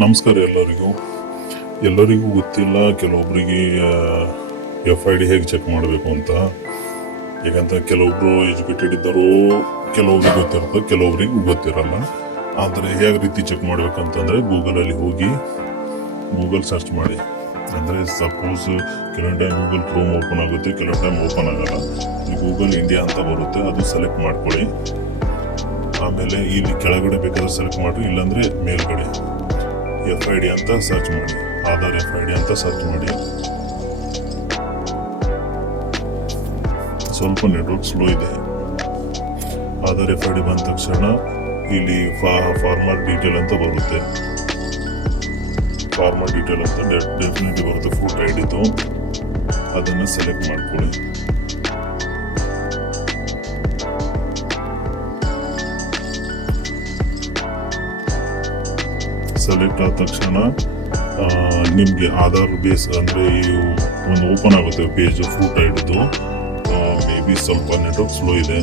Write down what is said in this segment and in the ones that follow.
ನಮಸ್ಕಾರ ಎಲ್ಲರಿಗೂ ಗೊತ್ತಿಲ್ಲ. ಕೆಲವೊಬ್ಬರಿಗೆ FID ಹೇಗೆ ಚೆಕ್ ಮಾಡಬೇಕು ಅಂತ. ಹೇಗಂತ ಕೆಲವೊಬ್ರು ಎಜುಕೇಟೆಡ್ ಇದ್ದರು, ಕೆಲವೊಬ್ರಿಗೆ ಗೊತ್ತಿರುತ್ತೆ, ಕೆಲವೊಬ್ರಿಗೆ ಗೊತ್ತಿರಲ್ಲ. ಆದರೆ ಹೇಗೆ ರೀತಿ ಚೆಕ್ ಮಾಡಬೇಕಂತಂದರೆ ಗೂಗಲಲ್ಲಿ ಹೋಗಿ ಗೂಗಲ್ ಸರ್ಚ್ ಮಾಡಿ. ಅಂದರೆ ಸಪೋಸ್ ಕೆಲವೊಂದು ಟೈಮ್ ಗೂಗಲ್ ಕ್ರೋಮ್ ಓಪನ್ ಆಗುತ್ತೆ, ಕೆಲವೊಂದು ಟೈಮ್ ಓಪನ್ ಆಗಲ್ಲ. ಈ ಗೂಗಲ್ ಇಂಡಿಯಾ ಅಂತ ಬರುತ್ತೆ, ಅದು ಸೆಲೆಕ್ಟ್ ಮಾಡ್ಕೊಳ್ಳಿ. ಆಮೇಲೆ ಇಲ್ಲಿ ಕೆಳಗಡೆ ಬೇಕಾದ್ರೆ ಸೆಲೆಕ್ಟ್ ಮಾಡಿರಿ, ಇಲ್ಲಾಂದರೆ ಮೇಲ್ಗಡೆ FID ಅಂತ ಸರ್ಚ್ ಮಾಡಿ. ಆಧಾರ್ FID ಅಂತ ಸರ್ಚ್ ಮಾಡಿ. ಸ್ವಲ್ಪ ನೆಟ್ವರ್ಕ್ ಸ್ಲೋ ಇದೆ. ಆಧಾರ್ FID ಬಂದ ತಕ್ಷಣ ಇಲ್ಲಿ ಫಾರ್ಮರ್ ಡೀಟೇಲ್ ಅಂತ ಬರುತ್ತೆ. ಫಾರ್ಮರ್ ಡೀಟೇಲ್ ಅಂತ ಡೆಫಿನೆಟ್ಲಿ ಬರುತ್ತೆ. ಫೋಟೋ ಐಡಿದು ಅದನ್ನು ಸೆಲೆಕ್ಟ್ ಮಾಡ್ಕೊಳ್ಳಿ. ಸೆಲೆಕ್ಟ್ ಆದ ತಕ್ಷಣ ನಿಮಗೆ ಆಧಾರ್ ಬೇಸ್ ಅಂದರೆ ಒಂದು ಓಪನ್ ಆಗುತ್ತೆ ಪೇಜ್ ಫೋಟೋ ಹಿಡಿದು. ಮೇ ಬಿ ಸ್ವಲ್ಪ ನೆಟ್ವರ್ಕ್ ಸ್ಲೋ ಇದೆ,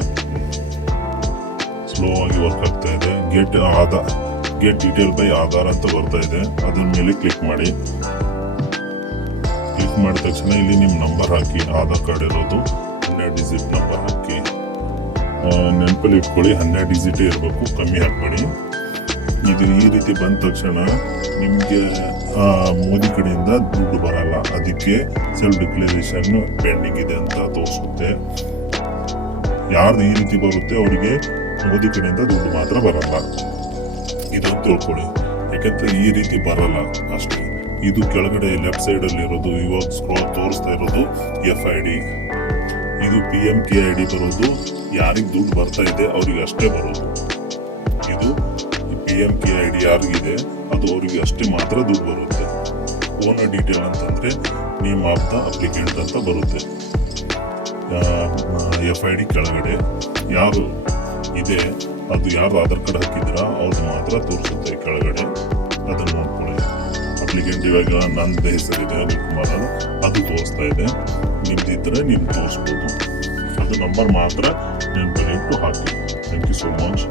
ಸ್ಲೋ ಆಗಿ ವರ್ಕ್ ಆಗ್ತಾ ಇದೆ. ಗೆಟ್ ಡೀಟೇಲ್ ಬೈ ಆಧಾರ್ ಅಂತ ಬರ್ತಾ ಇದೆ, ಅದ್ರ ಮೇಲೆ ಕ್ಲಿಕ್ ಮಾಡಿ. ಕ್ಲಿಕ್ ಮಾಡಿದ ತಕ್ಷಣ ಇಲ್ಲಿ ನಿಮ್ಮ ನಂಬರ್ ಹಾಕಿ, ಆಧಾರ್ ಕಾರ್ಡ್ ಇರೋದು 12 ಡಿಜಿಟ್ ನಂಬರ್ ಹಾಕಿ. ನೆನಪಲ್ಲಿ ಇಟ್ಕೊಳ್ಳಿ, 12 ಡಿಜಿಟೇ ಇರಬೇಕು, ಕಮ್ಮಿ ಹಾಕ್ಬೇಡಿ. ಇದು ಈ ರೀತಿ ಬಂದ ತಕ್ಷಣ ನಿಮಗೆ ಮೋದಿ ಕಡೆಯಿಂದ ದುಡ್ಡು ಬರಲ್ಲ. ಅದಕ್ಕೆ ಸೆಲ್ಫ್ ಡಿಕ್ಲರೇಷನ್ ಪೆಂಡಿಂಗ್ ಇದೆ ಅಂತ ತೋರಿಸುತ್ತೆ. ಯಾರ್ದು ಈ ರೀತಿ ಬರುತ್ತೆ ಅವರಿಗೆ ಮೋದಿ ಕಡೆಯಿಂದ ದುಡ್ಡು ಮಾತ್ರ ಬರಲ್ಲ. ಇದನ್ನು ತಿಳ್ಕೊಳ್ಳಿ, ಯಾಕಂದ್ರೆ ಈ ರೀತಿ ಬರಲ್ಲ ಅಷ್ಟೇ. ಇದು ಕೆಳಗಡೆ ಲೆಫ್ಟ್ ಸೈಡ್ ಅಲ್ಲಿ ಇರೋದು, ಇವಾಗ ಸ್ಕ್ರೋಲ್ ತೋರಿಸ್ತಾ ಇರೋದು FID. ಇದು PMKID ಬರೋದು ಯಾರಿಗೆ ದುಡ್ಡು ಬರ್ತಾ ಇದೆ ಅವ್ರಿಗೆ ಅಷ್ಟೇ ಬರೋದು. ಇದು PMKID ಯಾರಿಗಿದೆ ಅದು ಅವರಿಗೆ ಅಷ್ಟೇ ಮಾತ್ರ ದುಡ್ಡು ಬರುತ್ತೆ. ಓನರ್ ಡೀಟೇಲ್ ಅಂತಂದ್ರೆ ನೇಮ್ ಆಫ್ ದ ಅಪ್ಲಿಕೆಂಟ್ ಅಂತ ಬರುತ್ತೆ. FID ಕೆಳಗಡೆ ಯಾರು ಇದೆ, ಅದು ಯಾರು ಆಧಾರ್ ಕಾರ್ಡ್ ಹಾಕಿದ್ದೀರಾ ಅವ್ರದ್ದು ಮಾತ್ರ ತೋರಿಸುತ್ತೆ ಕೆಳಗಡೆ. ಅದನ್ನು ನೋಡ್ಕೊಳ್ಳಿ. ಅಪ್ಲಿಕೆಂಟ್ ಇವಾಗ ನಂದು ಹೆಸರಿದೆ ಅನಿಲ್ ಕುಮಾರ್, ಅದು ತೋರಿಸ್ತಾ ಇದೆ. ನಿಮ್ದಿದ್ರೆ ನೀವು ತೋರಿಸ್ಬೋದು. ಅದು ನಂಬರ್ ಮಾತ್ರ ನೆನಪಲ್ಲಿ ಇಟ್ಟು ಹಾಕಿ. Thank you so much.